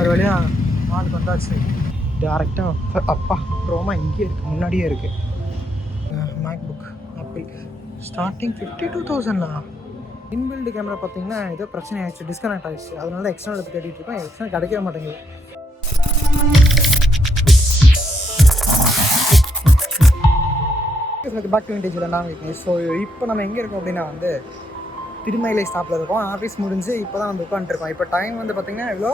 ஒரு வழியாக மாலுக்கு வந்தாச்சு. டேரெக்டாக அப்பா க்ரோமா இங்கேயே இருக்குது, முன்னாடியே இருக்குது. MacBook Apple starting 52,000. Inbuilt camera பார்த்தீங்கன்னா ஏதோ பிரச்சனை ஆயிடுச்சு, டிஸ்கனெக்ட் ஆகிடுச்சு. அதனால தான் எக்ஸ்டர்னல் எடுத்து தேடிட்டு இருக்கோம். எக்ஸ்டர்னல் கிடைக்கவே மாட்டேங்குது. பேக் டு விண்டேஜில் நாங்கள் ஸோ இப்போ நம்ம எங்கே இருக்கோம் அப்படின்னா வந்து திருமயிலை ஸ்டாப்பில் இருக்கோம். ஆஃபீஸ் முடிஞ்சு இப்போ தான் வந்து உட்காந்துருக்கோம். இப்போ டைம் வந்து பார்த்திங்கன்னா எவ்வளோ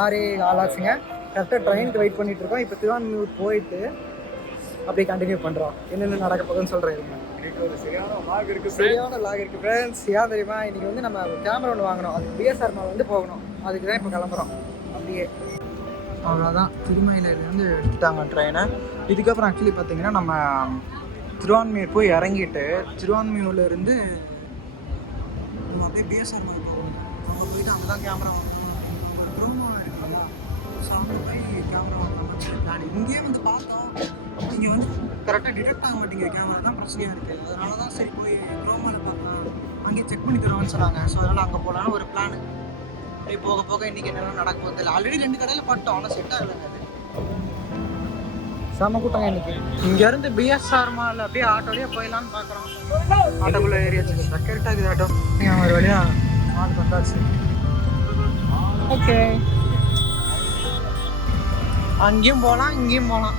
6 ஆச்சுங்க. கரெக்டாக ட்ரெயினுக்கு வெயிட் பண்ணிகிட்டு இருக்கோம். இப்போ திருவான்மியூர் போயிட்டு அப்படியே கண்டினியூ பண்ணுறோம். என்னென்ன நடக்க போகுதுன்னு சொல்கிறேன். ஒரு சரியான லாக் இருக்குது ஃப்ரெண்ட்ஸ். ஏன் தெரியுமா, இன்றைக்கி வந்து நம்ம கேமரா ஒன்று வாங்கணும். அதுக்கு பிஎஸ்ஆர் மால் வந்து போகணும். அதுக்கு தான் இப்போ கிளம்புறோம். அப்படியே அவ்வளோதான். திருமயிலேருந்து எடுத்துட்டாங்க ட்ரெயினை. இதுக்கப்புறம் ஆக்சுவலி பார்த்திங்கன்னா நம்ம திருவான்மியூர் போய் இறங்கிட்டு திருவான்மியூர்லேருந்து நம்ம அப்படியே பிஎஸ்ஆர் மால் போகணும். அங்கே போயிட்டு அங்கே தான் கேமரா வாங்கணும். ஒரு ப்ரோமோ இருக்குல்ல, ஸோ அங்கே போய் கேமரா வாங்கணும் சொல்லி பிளான். இங்கேயே வந்து பார்த்தோம், இங்கே வந்து கரெக்டாக டிடெக்ட் ஆக மாட்டேங்குது. கேமரா தான் பிரச்சனையாக இருக்குது. அதனால தான் சரி போய் க்ரோமாவில் பார்க்கலாம், அங்கேயே செக் பண்ணி தருவான்னு சொன்னாங்க. ஸோ அதனால் அங்கே போகலான்னு ஒரு பிளான். அப்படியே போக போக இன்றைக்கி என்னெல்லாம் நடக்க போகுது இல்லை. ஆல்ரெடி 2 கடையில் பட்டோம், ஆனால் செட் ஆகலைங்க. அது செம கூட்டங்க இன்றைக்கி. இங்கேருந்து பிஎஸ்ஆர் மால் அப்படியே ஆட்டோலேயே போயிடலான்னு பார்க்குறோம். ஆட்டோக்குள்ளே ஏரியாச்சு கரெக்டாக இருக்குது ஆட்டோ. ஒரு வழியாக மாலுக்கு வந்தாச்சு. ஓகே, அங்கேயும் போகலாம் இங்கேயும் போகலாம்.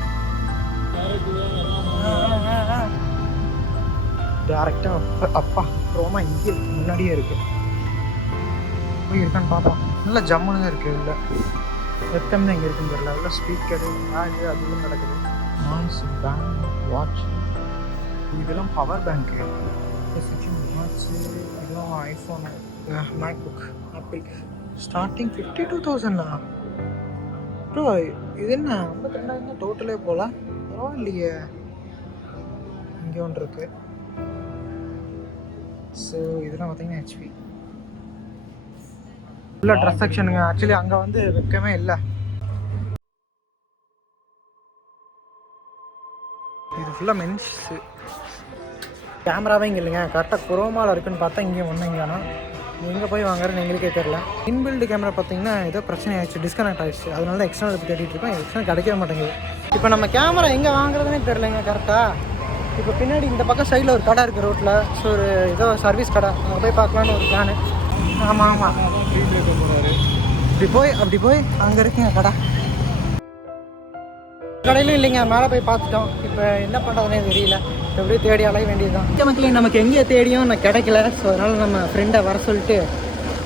டேரெக்டாக அப்பா க்ரோமா இங்கேயே இருக்குது, முன்னாடியே இருக்குது. போய் இருக்கான்னு பார்ப்போம். நல்லா ஜம்முன்னு தான் இருக்குது. இல்லை வெப்கம் தான் இங்கே இருக்குன்னு தெரியல. எல்லாம் ஸ்பீக்கரு பேகு அதுவும் நடக்குது. மான்ஸ் பேங்க் வாட்ச், இதெல்லாம் பவர் பேங்க்கு, வாட்ச்சு, இதெல்லாம் iPhone, MacBook Apple starting 52,000. Bro இது என்ன 52,000 டோட்டலே போகலாம். பரவாயில்லையே. இங்கே ஒன்று இருக்குது. ஸோ இதெல்லாம் பார்த்தீங்கன்னா ஹெச்பி ஃபுல்லாக ட்ரெஸ் செக்ஷனுங்க. ஆக்சுவலி அங்கே வந்து வெக்கமே இல்லை. இது ஃபுல்லாக மென்ஸு. கேமராவே இங்கே இல்லைங்க, கரெக்டாக குரோமாவில் இருக்குன்னு பார்த்தா இங்கேயும் ஒன்று இங்கேனா எங்கே போய் வாங்குறதுன்னு எங்களுக்கே தெரில. இன்பில்டு கேமரா பார்த்தீங்கன்னா ஏதோ பிரச்சனை ஆயிடுச்சு, டிஸ்கனெக்ட் ஆகிடுச்சு. அதனால தான் எக்ஸ்டர்னல் எடுத்து தேடிட்டு இருக்கோம். எக்ஸ்டர்னல் கிடைக்கவே மாட்டேங்குது. இப்போ நம்ம கேமரா எங்கே வாங்குறதுனே தெரிலங்க கரெக்டாக. இப்போ பின்னாடி இந்த பக்கம் சைடில் ஒரு கடை இருக்குது ரோட்டில். ஸோ ஒரு ஏதோ சர்வீஸ் கடை, அங்கே போய் பார்க்கலான்னு ஒரு பிளானு. ஆமாம் அப்படி போய் அங்கே இருக்குங்க கடை. கடையிலும் இல்லைங்க, மேலே போய் பார்த்துட்டோம். இப்போ என்ன பண்ணுறதுனே தெரியல. எப்படியும் தேடி அலைய வேண்டியது தான். நமக்கு எங்கேயே தேடியும் நான் கிடைக்கல. ஸோ அதனால் நம்ம ஃப்ரெண்டை வர சொல்லிட்டு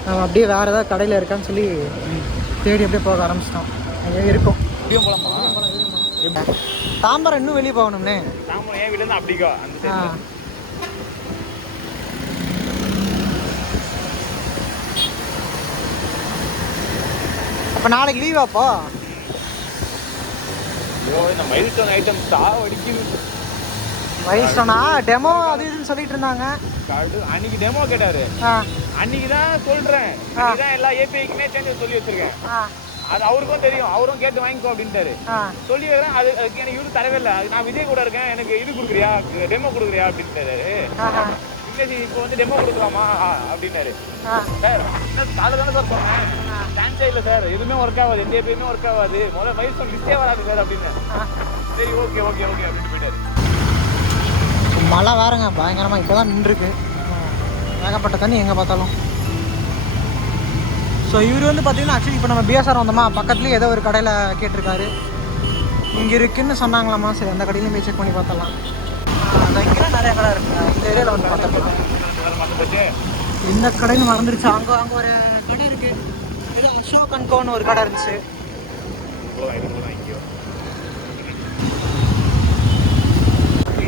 நம்ம அப்படியே வேறு ஏதாவது கடையில் இருக்கான்னு சொல்லி தேடி அப்படியே போக ஆரம்பிச்சிட்டோம். அங்கே இருக்கும். தாம்பரம் இன்னும் வெளியே போகணும்னே. அப்போ நாளைக்கு லீவ் அப்போ மைல்ஸ்டோனா டெமோ அது இதுன்னு சொல்லிட்டு இருந்தாங்க. அன்னைக்கு டெமோ கேட்டாரு. அன்னைக்கு தான் சொல்றேன், எல்லா ஏபிஐக்குமே சேஞ்சஸ் சொல்லி வச்சிருக்கேன். அது அவருக்கும் தெரியும், அவரும் கேட்டு வாங்கிக்கோ அப்படின்ட்டாரு. சொல்லி வைக்கிறேன். அதுக்கு எனக்கு இது தரவே இல்லை. நான் விஜய் கூட இருக்கேன், எனக்கு இது கொடுக்குறியா, டெமோ கொடுக்குறியா அப்படின்ட்டாரு. இப்போ வந்து டெமோ கொடுக்கலாமா அப்படின்னாரு. சார் காலை தானே சார் சொன்னேன், சான்ஸே இல்லை சார், எதுவுமே ஒர்க் ஆகாது, எந்த எப்பயுமே ஒர்க் ஆகாது, முதல்ல மைல்ஸ்டோன் லிஸ்டே வராது சார் அப்படின்னு. சரி ஓகே ஓகே ஓகே அப்படின்ட்டு போயிட்டாரு. மழை வேறுங்க பயங்கரமாக இப்போ தான் நின்றுருக்கு. ஏகப்பட்ட தண்ணி எங்கே பார்த்தாலும். ஸோ இவர் வந்து பார்த்தீங்கன்னா ஆக்சுவலி இப்போ நம்ம பிஎஸ்ஆர் வந்தோமா, பக்கத்துலேயே ஏதோ ஒரு கடையில் கேட்டிருக்காரு. இங்கே இருக்குதுன்னு சொன்னாங்களாம்மா. சரி அந்த கடையிலையும் போய் செக் பண்ணி பார்த்தலாம். இங்கெல்லாம் நிறைய கடை இருக்குங்க இந்த ஏரியாவில் வந்து பார்த்துட்டு. இந்த கடையில் மறந்துருச்சு. அங்கே ஒரு கடை இருக்குது. இது அசோக் அண்ட் கோன்னு ஒரு கடை இருந்துச்சு.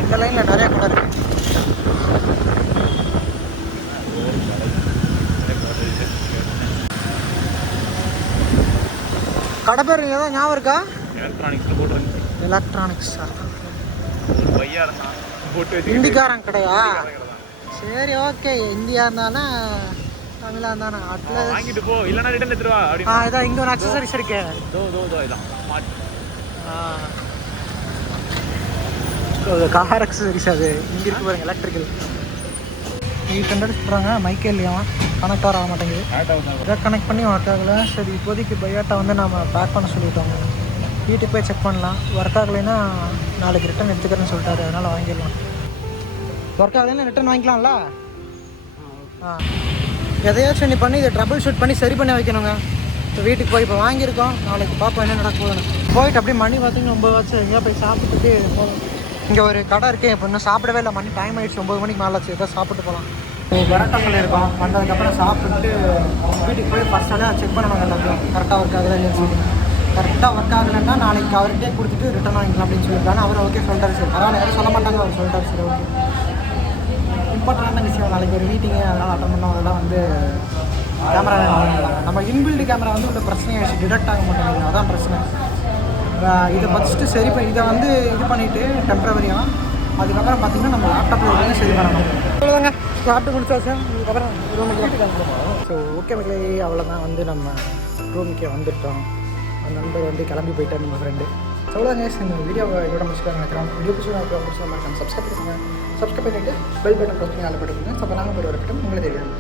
இந்த லைனில் நிறைய கடை இருக்குது. கடை பேர் ஏதாவது ஞாபகம் இருக்கா? எலக்ட்ரானிக்ஸா? இந்திக்காரன் கடையா? சரி ஓகே. இந்தியா இருந்தானா தமிழா இருந்தானா அட்ல வாங்கிட்டு போ, இல்லனா ரிட்டர்ன் எடுத்துட்டு வா அப்படி. இதான் இங்க ஒரு அக்சஸரிஸ் இருக்கு. இதான் ஸ்மார்ட். கார் அக்சஸரிஸ் அது இங்க இருக்கு பாருங்க. எலக்ட்ரிக்கல் 800 சொல்றாங்க. மைக்கே இல்லையா? கனெக்ட் ஆக மாட்டேங்குது. இதை கனெக்ட் பண்ணி ஒர்க் ஆகலை. சரி இப்போதைக்கு பயோட்டா வந்து நம்ம பேக் பண்ண சொல்லிட்டோங்க. வீட்டுக்கு போய் செக் பண்ணலாம். ஒர்க் ஆகலைன்னா நாளைக்கு ரிட்டன் எடுத்துக்கிறேன்னு சொல்லிட்டாரு. அதனால் வாங்கிடலாம். ஒர்க் ஆகலைன்னா ரிட்டன் வாங்கிக்கலாம்ல. எதையாச்சும் நீ பண்ணி இதை ட்ரபிள் ஷூட் பண்ணி சரி பண்ணி வைக்கணுங்க. இப்போ வீட்டுக்கு போய் இப்போ வாங்கியிருக்கோம். நாளைக்கு பார்ப்போம் என்ன நடக்க போகுதுன்னு. போயிட்டு அப்படியே மணி பார்த்தீங்கன்னா 9 ஆச்சு. எங்கேயா போய் சாப்பிட்டுட்டு போகலாம். இங்கே ஒரு கடை இருக்குது. இப்போ இன்னும் சாப்பிடவே இல்லை. மணி டைம் ஆகிடுச்சு. 9 மணிக்கு மேலே ஆச்சு. எதாவது சாப்பிட்டு போகலாம். பரோட்டா சொல்லியிருக்கோம். வந்ததுக்கப்புறம் சாப்பிட்டு வீட்டுக்கு போய் ஃபஸ்ட்டாக செக் பண்ணணும் எல்லாத்தையும் கரெக்டாக ஒர்க் ஆகுதா இல்லைன்னு சொல்லி. கரெக்டாக ஒர்க் ஆகலைன்னா நாளைக்கு அவர்கிட்டே கொடுத்துட்டு ரிட்டர்ன் வாங்கிக்கலாம் அப்படின்னு சொல்லியிருக்காங்க. அவர் ஓகே சொல்லிட்டாரு. சார் அதனால் யாரும் சொல்ல மாட்டாங்க. அவர் சொல்லிட்டாரு. சரி ஓகே. இம்பார்ட்டண்டான விஷயம். நாளைக்கு ஒரு மீட்டிங்கு அதனால் அட்டன் பண்ணோம். அதெல்லாம் வந்து கேமரா வாங்கிக்கலாம். நம்ம இன்பில்டு கேமரா வந்து இந்த பிரச்சனையாகிடுச்சு. டிடெக்ட் ஆக மாட்டேங்குது. அதான் பிரச்சனை. இதை ஃபஸ்ட்டு சரி பண்ணி இதை வந்து இது பண்ணிவிட்டு டெம்ப்ரவரியாக அதுக்கப்புறம் பார்த்திங்கன்னா நம்ம லேப்டாப்பில் வந்து சரி பண்ணணும். அவ்வளோதாங்க. சாப்பிட்டு முடிச்சாச்சு. இதுக்கப்புறம் ரூமுக்கு வந்துட்டு ஸோ ஓகே மக்களே, அவ்வளோதான். வந்து நம்ம ரூமுக்கே வந்துட்டோம். அந்த நண்பர் வந்து கிளம்பி போயிட்டார் நம்ம ஃப்ரெண்டு. ஸோ அவ்வளோதாங்க. இந்த வீடியோவை இதோட முடிச்சுக்கலாம் நினைக்கிறோம். வீடியோ பிடிச்சா சப்ஸ்கிரைப் பண்ணிவிட்டு பெல் பட்டன் ப்ரெஸ் பண்ணி ஆள் போட்டுக்கோங்க. ஸோ அப்போ நாங்கள் போய் வரட்டும். உங்களே தெரியும்.